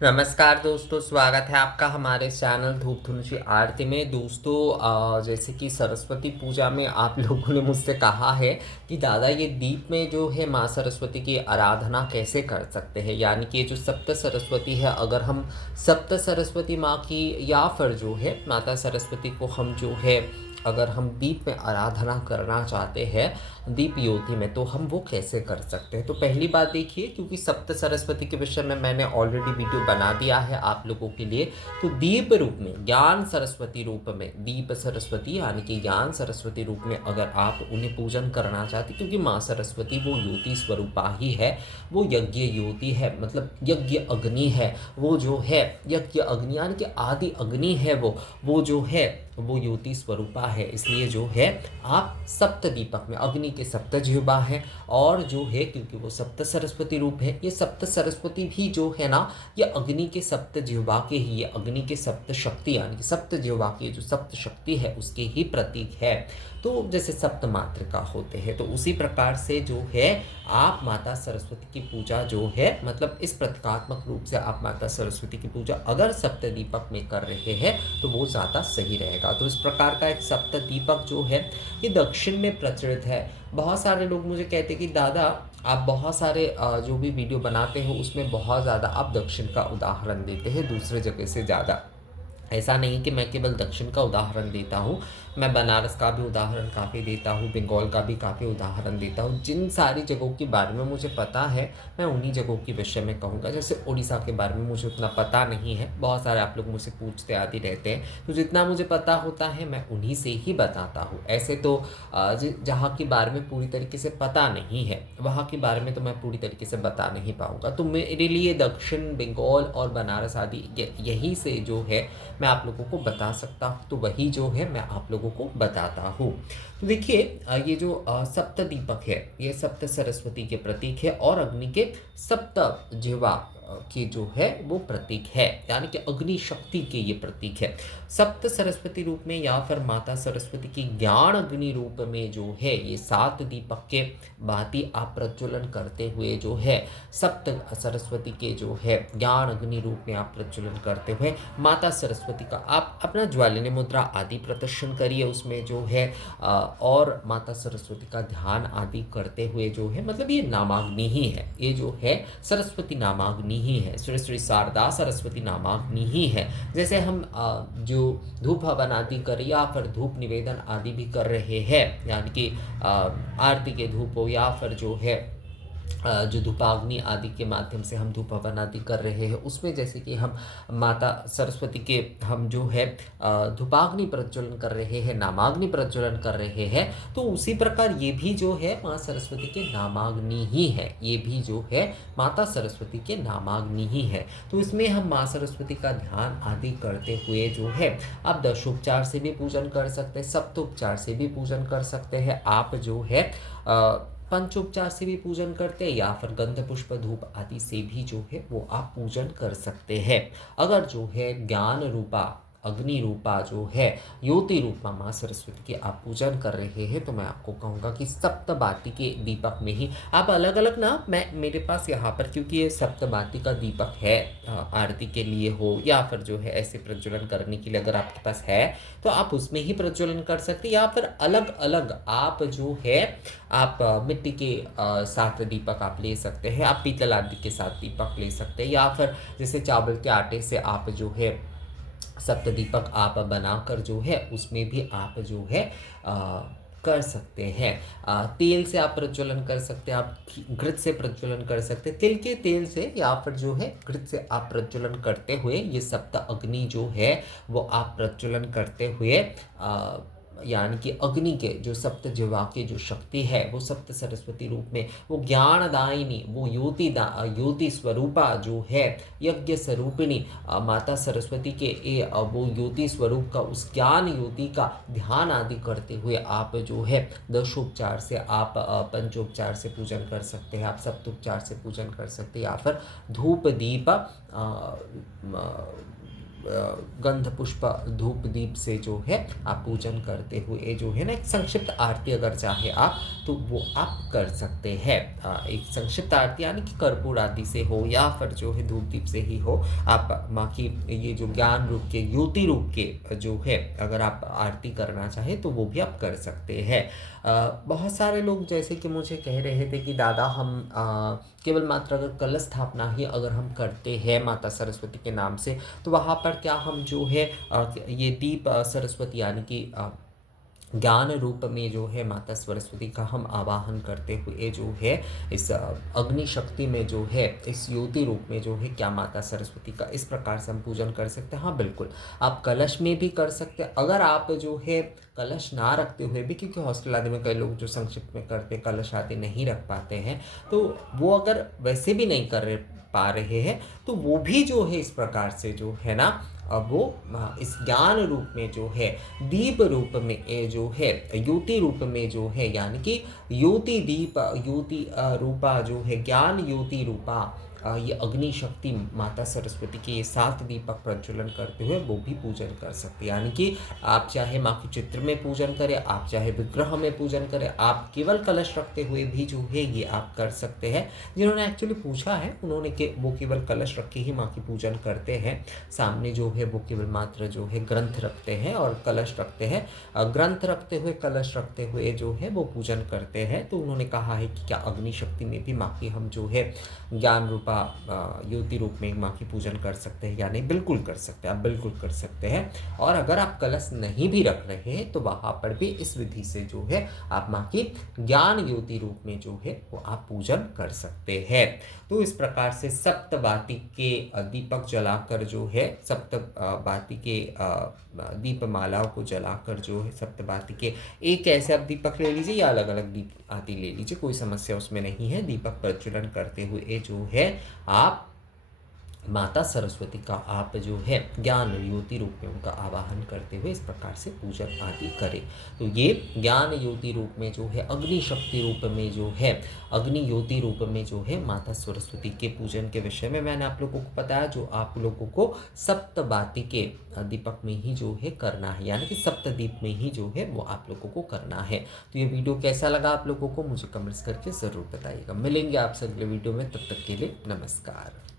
नमस्कार दोस्तों, स्वागत है आपका हमारे चैनल धूप धुनुषी आरती में। दोस्तों, जैसे कि सरस्वती पूजा में आप लोगों ने मुझसे कहा है कि दादा ये दीप में जो है माँ सरस्वती की आराधना कैसे कर सकते हैं, यानी कि ये जो सप्त सरस्वती है, अगर हम सप्त सरस्वती माँ की या फिर जो है माता सरस्वती को हम जो है अगर हम दीप में आराधना करना चाहते हैं दीप ज्योति में, तो हम वो कैसे कर सकते हैं। तो पहली बात देखिए, क्योंकि सप्त सरस्वती के विषय में मैंने ऑलरेडी वीडियो बना दिया है आप लोगों के लिए। तो दीप रूप में, ज्ञान सरस्वती रूप में, दीप सरस्वती यानी कि ज्ञान सरस्वती रूप में अगर आप उन्हें पूजन करना चाहते, क्योंकि माँ सरस्वती वो ज्योति स्वरूपा ही है, वो यज्ञ ज्योति है, मतलब यज्ञ अग्नि है। वो जो है यज्ञ अग्नि यानी कि आदि अग्नि है, वो जो है वो ज्योति स्वरूपा है। इसलिए जो है आप सप्त दीपक में, अग्नि के सप्त जिह्वा है, और जो है क्योंकि वो सप्त सरस्वती रूप है, ये सप्त सरस्वती भी जो है ना, ये अग्नि के सप्त जिह्वा के ही, ये अग्नि के सप्त शक्ति यानी कि सप्त जिह्वा की जो सप्त शक्ति है उसके ही प्रतीक है। तो जैसे सप्त मातृका होते हैं, तो उसी प्रकार से जो है आप माता सरस्वती की पूजा जो है, मतलब इस प्रतीकात्मक रूप से आप माता सरस्वती की पूजा अगर सप्त दीपक में कर रहे हैं तो वो ज़्यादा सही रहेगा। तो इस प्रकार का एक सप्त दीपक जो है ये दक्षिण में प्रचलित है। बहुत सारे लोग मुझे कहते हैं कि दादा आप बहुत सारे जो भी वीडियो बनाते हो उसमें बहुत ज़्यादा आप दक्षिण का उदाहरण देते हैं दूसरे जगह से ज़्यादा। ऐसा नहीं कि मैं केवल दक्षिण का उदाहरण देता हूँ, मैं बनारस का भी उदाहरण काफ़ी देता हूँ, बंगाल का भी काफ़ी उदाहरण देता हूँ। जिन सारी जगहों के बारे में मुझे पता है मैं उन्हीं जगहों के विषय में कहूँगा। जैसे उड़ीसा के बारे में मुझे उतना पता नहीं है, बहुत सारे आप लोग मुझसे पूछते आदि रहते हैं, तो जितना मुझे पता होता है मैं उन्हीं से ही बताता हूँ। ऐसे तो जहाँ के बारे में पूरी तरीके से पता नहीं है वहाँ के बारे में तो मैं पूरी तरीके से बता नहीं पाऊँगा। तो मेरे लिए दक्षिण, बंगाल और बनारस आदि यही से जो है मैं आप लोगों को बता सकता हूँ, तो वही जो है मैं आप लोगों को बताता हूँ। तो देखिए, ये जो सप्त दीपक है ये सप्त सरस्वती के प्रतीक है और अग्नि के सप्त जिह्वा की जो है वो प्रतीक है, यानी कि अग्नि शक्ति के ये प्रतीक है। सप्त सरस्वती रूप में या फिर माता सरस्वती की ज्ञान अग्नि रूप में जो है ये सात दीपक के भांति आप प्रज्वलन करते हुए जो है सप्त सरस्वती के जो है ज्ञान अग्नि रूप में आप प्रज्वलन करते हुए माता सरस्वती का आप अपना ज्वालिनी मुद्रा आदि प्रदर्शन करिए उसमें जो है और माता सरस्वती का ध्यान आदि करते हुए जो है, मतलब ये नामाग्नि ही है, ये जो है सरस्वती नामाग्नि ही है, श्री श्री शारदा सरस्वती नामाग्नि ही है। जैसे हम जो धूप हवन आदि कर या फिर धूप निवेदन आदि भी कर रहे हैं, यानी कि आरती के धूप हो या फिर जो है जो धूपाग्नि आदि के माध्यम से हम धूप हवन आदि कर रहे हैं, उसमें जैसे कि हम माता सरस्वती के हम जो है धूपाग्नि प्रज्वलन कर रहे हैं, नामाग्नि प्रज्वलन कर रहे हैं, तो उसी प्रकार ये भी जो है माँ सरस्वती के नामाग्नि ही है, ये भी जो है माता सरस्वती के नामाग्नि ही है। तो इसमें हम माँ सरस्वती का ध्यान आदि करते हुए जो है आप दशोपचार से भी पूजन कर सकते हैं, सप्तोपचार से भी पूजन कर सकते हैं, आप जो है पंचोपचार से भी पूजन करते हैं या फिर गंध पुष्प धूप आदि से भी जो है वो आप पूजन कर सकते हैं। अगर जो है ज्ञान रूपा अग्नि रूपा जो है ज्योति रूपा माँ सरस्वती की आप पूजन कर रहे हैं, तो मैं आपको कहूँगा कि सप्तबाती के दीपक में ही आप अलग अलग ना, मैं मेरे पास यहाँ पर क्योंकि ये सप्तबाती का दीपक है, आरती के लिए हो या फिर जो है ऐसे प्रज्वलन करने के लिए अगर आपके पास है तो आप उसमें ही प्रज्वलन कर सकते हैं, या फिर अलग अलग आप जो है आप मिट्टी के साथ दीपक आप ले सकते हैं, आप पीतल आदि के साथ दीपक ले सकते हैं, या फिर जैसे चावल के आटे से आप जो है सप्त दीपक आप बनाकर जो है उसमें भी आप जो है कर सकते हैं। तेल से आप प्रज्वलन कर सकते हैं, आप घृत से प्रज्वलन कर सकते हैं, तिल के तेल से या फिर जो है घृत से आप प्रज्वलन करते हुए ये सप्त अग्नि जो है वो आप प्रज्वलन करते हुए यानी कि अग्नि के जो सप्त जिह्वा की जो शक्ति है वो सप्त सरस्वती रूप में वो ज्ञानदायिनी, वो युति स्वरूपा जो है यज्ञ स्वरूपिणी माता सरस्वती के वो युति स्वरूप का उस ज्ञान युति का ध्यान आदि करते हुए आप जो है दशोपचार से आप पंचोपचार से पूजन कर सकते हैं, आप सप्तोपचार से पूजन कर सकते हैं, या फिर धूप दीप गंध पुष्प धूप दीप से जो है आप पूजन करते हुए जो है ना एक संक्षिप्त आरती अगर चाहे आप तो तो वो आप कर सकते हैं। एक संक्षिप्त आरती यानी कि कर्पूर आदि से हो या फिर जो है धूप दीप से ही हो, आप माँ की ये जो ज्ञान रूप के, ज्योति रूप के जो है अगर आप आरती करना चाहें तो वो भी आप कर सकते हैं। बहुत सारे लोग जैसे कि मुझे कह रहे थे कि दादा हम केवल मात्र अगर कलश स्थापना ही अगर हम करते हैं माता सरस्वती के नाम से, तो वहाँ पर क्या हम जो है ये दीप सरस्वती यानी कि ज्ञान रूप में जो है माता सरस्वती का हम आवाहन करते हुए जो है इस अग्नि शक्ति में जो है इस ज्योति रूप में जो है क्या माता सरस्वती का इस प्रकार से हम पूजन कर सकते हैं? हाँ बिल्कुल, आप कलश में भी कर सकते हैं। अगर आप जो है कलश ना रखते हुए भी, क्योंकि हॉस्टल आदि में कई लोग जो संक्षिप्त में करते कलश आदि नहीं रख पाते हैं, तो वो अगर वैसे भी नहीं कर पा रहे हैं तो वो भी जो है इस प्रकार से जो है ना, अब वो इस ज्ञान रूप में जो है दीप रूप में जो है युति रूप में जो है यानी कि युति दीप युति रूपा जो है ज्ञान युति रूपा ये अग्नि शक्ति माता सरस्वती के ये 7 दीपक प्रज्वलन करते हुए वो भी पूजन कर सकते हैं। यानी कि आप चाहे माँ के चित्र में पूजन करें, आप चाहे विग्रह में पूजन करें, आप केवल कलश रखते हुए भी जो है ये आप कर सकते हैं। जिन्होंने एक्चुअली पूछा है उन्होंने वो केवल कलश रख के ही माँ की पूजन करते हैं, सामने जो है वो केवल मात्र जो है ग्रंथ रखते हैं और कलश रखते हैं, ग्रंथ रखते हुए कलश रखते हुए जो है वो पूजन करते हैं। तो उन्होंने कहा है कि क्या अग्नि शक्ति में भी माँ की हम जो है ज्ञान रूपा युति रूप में माँ की पूजन कर सकते हैं या नहीं? बिल्कुल कर सकते हैं, आप बिल्कुल कर सकते हैं। और अगर आप कलश नहीं भी रख रहे हैं तो वहाँ पर भी इस विधि से जो है आप माँ की ज्ञान युति रूप में जो है वो आप पूजन कर सकते हैं। तो इस प्रकार से सप्तबाती के दीपक जलाकर जो है सप्तबाती के दीपमालाओं को जलाकर जो है सप्तबाती के एक ऐसे आप दीपक ले लीजिए या अलग अलग दीप आदि ले लीजिए, कोई समस्या उसमें नहीं है। दीपक प्रज्वलन करते हुए जो है आप माता सरस्वती का आप जो है ज्ञान युति रूप में उनका आवाहन करते हुए इस प्रकार से पूजन आदि करें। तो ये ज्ञान युति रूप में जो है अग्नि शक्ति रूप में जो है अग्नि युति रूप में जो है माता सरस्वती के पूजन के विषय में मैंने आप लोगों को बताया, जो आप लोगों को सप्तबाती के दीपक में ही जो है करना है, यानी कि सप्तदीप में ही जो है वो आप लोगों को करना है। तो ये वीडियो कैसा लगा आप लोगों को मुझे कमेंट्स करके ज़रूर बताइएगा। मिलेंगे आपसे अगले वीडियो में, तब तक के लिए नमस्कार।